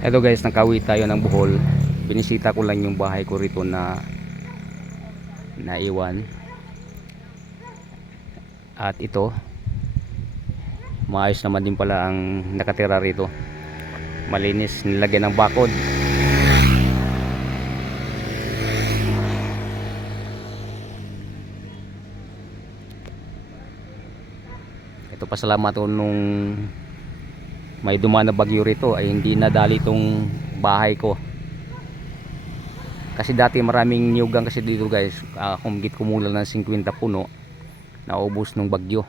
Eto guys, nakauwi tayo ng Bohol. Binisita ko lang yung bahay ko rito na naiwan. At ito, maayos naman din pala ang nakatira rito. Malinis, nilagyan ng bakod. Ito, pasalamat ko nung may dumaan na bagyo rito ay hindi nadali itong bahay ko. Kasi dati maraming niyugan kasi dito guys. Kumigit kumulang ng 50 puno, naubos nung bagyo.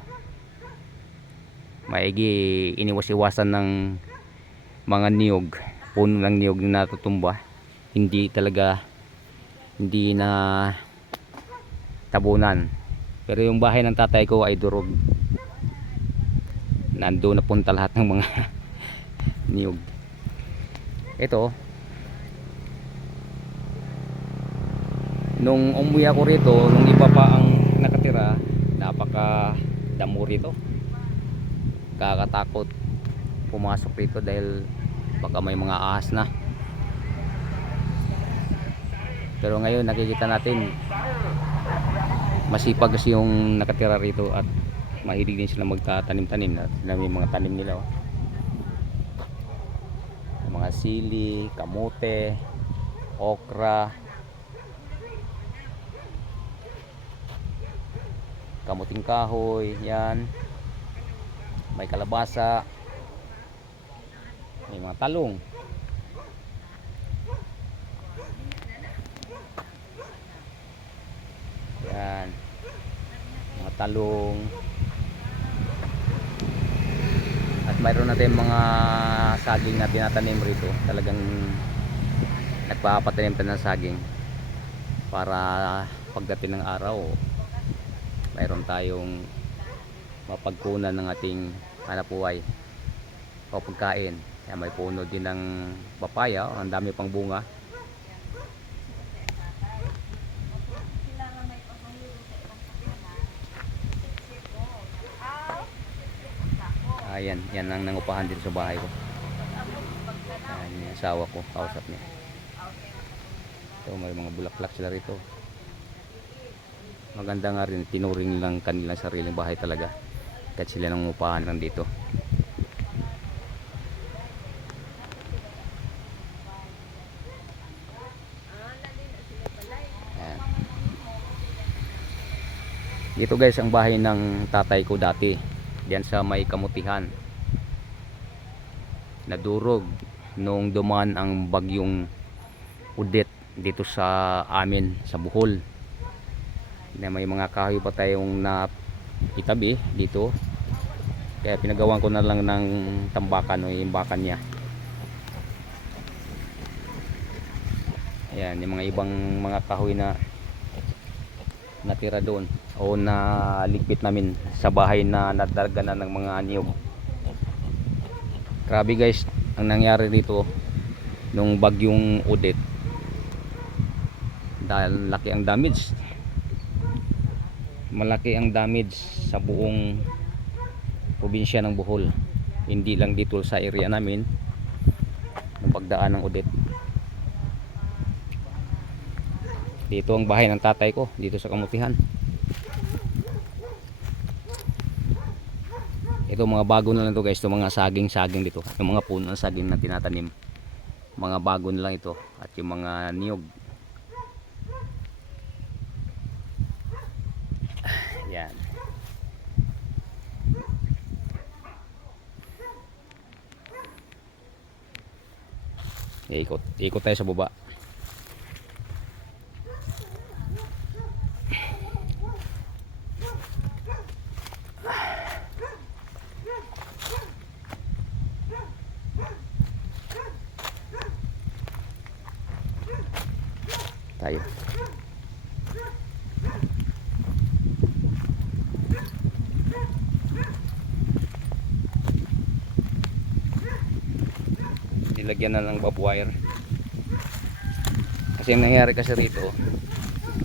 Maigi iniwas-iwasan ng mga niyog, puno ng niyog na natutumba. Hindi na tabunan. Pero yung bahay ng tatay ko ay durog. Nandoon na punta lahat ng mga niyog. Ito, nung umuwi ako rito, nung iba pa ang nakatira, napaka damo rito. Kakatakot pumasok rito dahil baka may mga ahas na. Pero ngayon nakikita natin masipag kasi yung nakatira rito at mahilig din sila magtatanim-tanim. At sila may mga tanim nila, oh. Mga sili, kamote, okra, kamuting kahoy, yan. May kalabasa, may mga talong. Yan, mga talong. At mayroon natin mga saging na tinatanim rito. Talagang nagpapatanim tayo ng saging para pagdating ng araw mayroon tayong mapagkunan ng ating hanapbuhay o pagkain. Yan, may puno din ng papaya, ang dami pang bunga. Ayan, yan ang nangupahan dito sa bahay ko. Ayan, yung asawa ko, kausap niya. So, may mga bulaklak sila rito. Maganda nga rin, tinuring lang kanilang sariling bahay talaga. Kahit sila nangupahan lang dito. Ayan. Dito guys, ang bahay ng tatay ko dati. Diyan sa may kamutihan. Nadurog nung dumaan ang bagyong Udet dito sa amin sa Bohol. Na may mga kahoy pa tayong na itabi dito. Kaya pinagawan ko na lang ng tambakan o imbakan niya. Ayan, yung mga ibang mga kahoy na natira doon o na ligpit namin sa bahay na nadarganan ng mga niyog. Grabe guys, ang nangyari dito nung bagyong Udet. Dahil laki ang damage. Malaki ang damage sa buong probinsya ng Bohol. Hindi lang dito sa area namin ng pagdaan ng Udet. Dito ang bahay ng tatay ko, dito sa kamutihan. Ito mga bago na lang to guys, ito mga saging dito. Yung mga puno ng saging na tinatanim, mga bago na lang ito. At yung mga niyog, yan. Ikot tayo sa baba. Tayo. Nilagyan na ng barbed wire. Kasi ang nangyari kasi rito,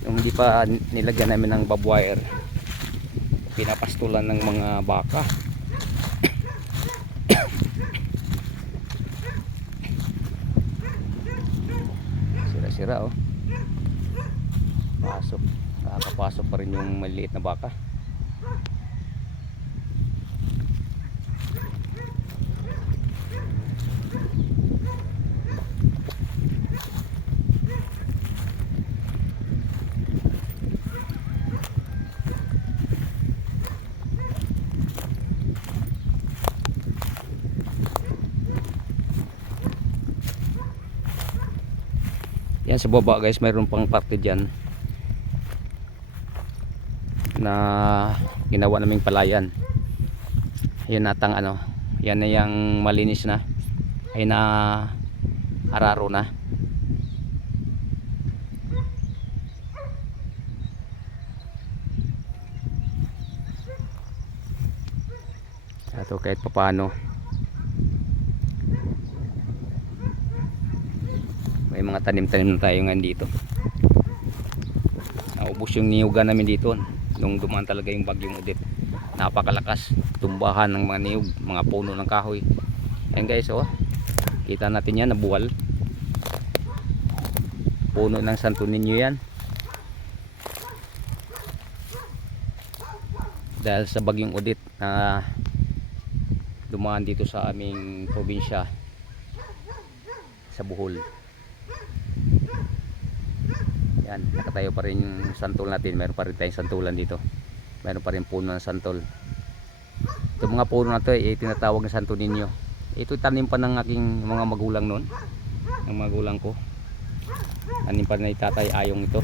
yung hindi pa nilagyan namin ng barbed wire, pinapastulan ng mga baka. sira oh. Pasok. Nakakapasok pa rin yung maliliit na baka. Yan sa baba guys, mayroon pang parte dyan na ginawa naming palayan. Yan natang ano, yan na yung malinis na, ay na araro na. Ito kahit papano may mga tanim-tanim na tayo ngayon dito. Naubos yung niyugan namin dito nung dumaan talaga yung bagyong Odette. Napakalakas, tumbahan ng mga niyog, mga puno ng kahoy. Ayan guys, oh, kita natin yan, nabuwal. Puno ng Santo Niño yan. Dahil sa bagyong Odette na dumaan dito sa aming probinsya sa Bohol. Yan, nakatayo pa rin yung santol natin. Meron pa rin tayong santulan dito. Meron pa rin puno ng santol. Itong mga puno na ito ay tinatawag na Santo Niño. Ito tanim pa ng aking mga magulang noon. Ng magulang ko. Tanim pa na itatay ayong ito.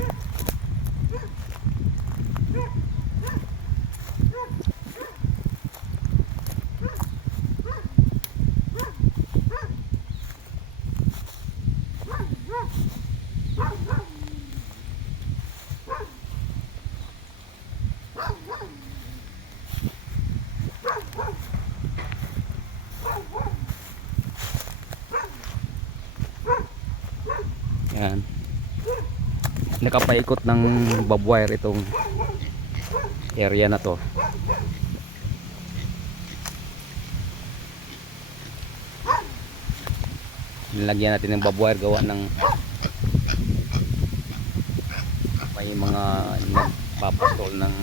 Yan. Nakapaikot ng barbed wire itong area na to. Nilagyan natin ng barbed wire gawa ng may mga nagpapastol ng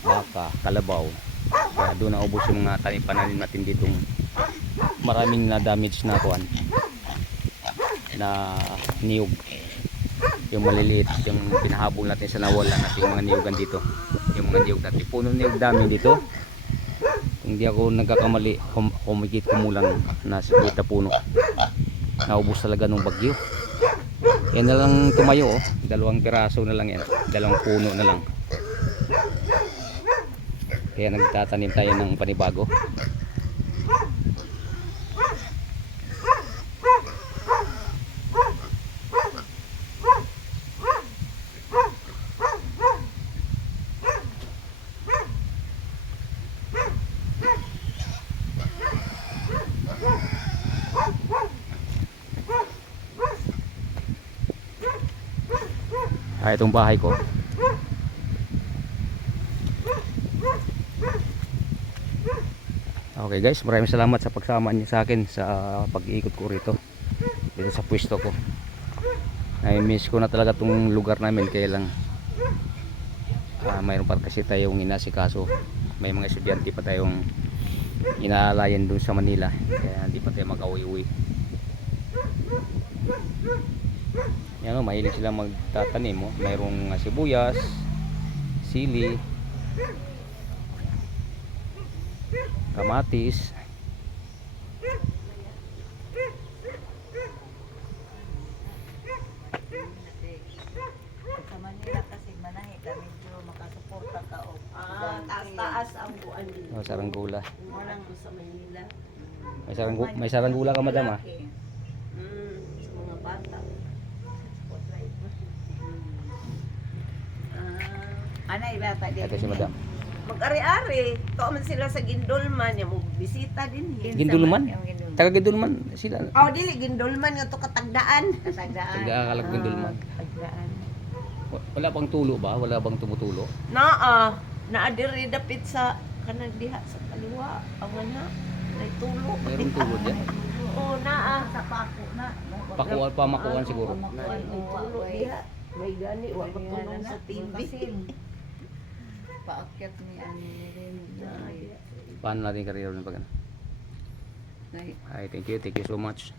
baka, kalabaw. Kaya doon naubos yung mga tanim pananim natin dito. Maraming na damage na kuan na niyog, yung maliliit, yung pinahabol natin sa nawala natin mga niyugan dito, yung mga niyog natin, puno niyog dami dito. Kung di ako nagkakamali, humigit kumulang nasa 50 puno. Naubos talaga nung bagyo. Yan na lang tumayo oh. 2 piraso na lang yan, 2 puno na lang. Kaya nagtatanim tayo ng panibago. Itong bahay ko. Okay guys, maraming salamat sa pagsama niyo sa akin sa pag-iikot ko rito dito sa pwesto ko. I-miss ko na talaga tong lugar namin, kaya lang mayroon pa kasi tayong inasikaso. May mga estudyante pa tayong inaalayan dun sa Manila, kaya hindi pa tayo mag-uwi-uwi. Yan o, mahilig sila magtatanim oh. Mayroong sibuyas, sili, kamatis. Sa Manila kasi manahi ka medyo makasuporta ka o Taas-taas ang buwan din. Oh, saranggola. Walang sa Manila. May saranggola ka madam ah. Sa mga bata. anay bata din. Ito si madam. Mag-ari-ari. Ito man sila sa Gindulman. Yung bisita din. Gindulman? Taga Gindulman sila. Oh, dili. Gindulman nga ito katagdaan. Kasagdaan. Taga-akalag Gindulman. Kasagdaan. Wala bang tulo ba? Wala bang tumutulo? Naadiri dapit sa kanang diha sa kaliwa. Ang na. May tulo. Mayroong tulo dyan. Oo, Sa pako na. pakuan pa makuan siguro. Makuan o Tulog way. diha. May gani wa matulong sa TV. Paakyat ni ano ni rin. Paano natin karera ng pag ano? Nay, Ay, thank you so much.